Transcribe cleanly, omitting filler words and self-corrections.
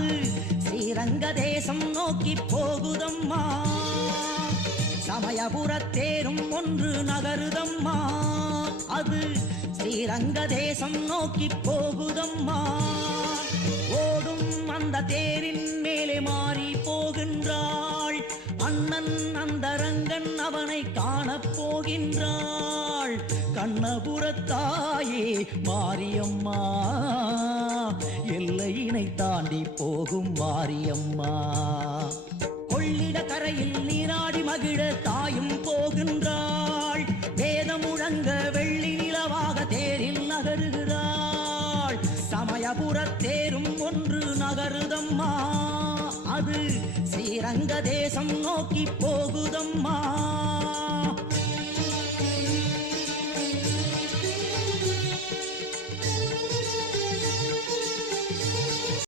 அது ஸ்ரீரங்க தேசம் நோக்கி போகுதம்மா. சமயபுரத்தேரும் ஒன்று நகருதம்மா. அது ஸ்ரீரங்க தேசம் நோக்கி போகுதம்மா. ஓடும் அந்த தேரின் மேலே மாறி போகின்றாள். அண்ணன் அந்த ரங்கன் அவனை காணப் போகின்றாள். கண்ணபுரத்தாயே மாரியம்மா, எல்லையினை தாண்டி போகும் மாரியம்மா. கொள்ளிட கரையில் நீராடி மகிழ தாயும் போகின்றாள். வேதம் முழங்க வெள்ளி நிலவாக தேரில் நகருகிறாள். சமயபுரத்தேரும் ஒன்று நகருதம்மா. அது ஸ்ரீரங்க தேசம் நோக்கி போகுதம்மா.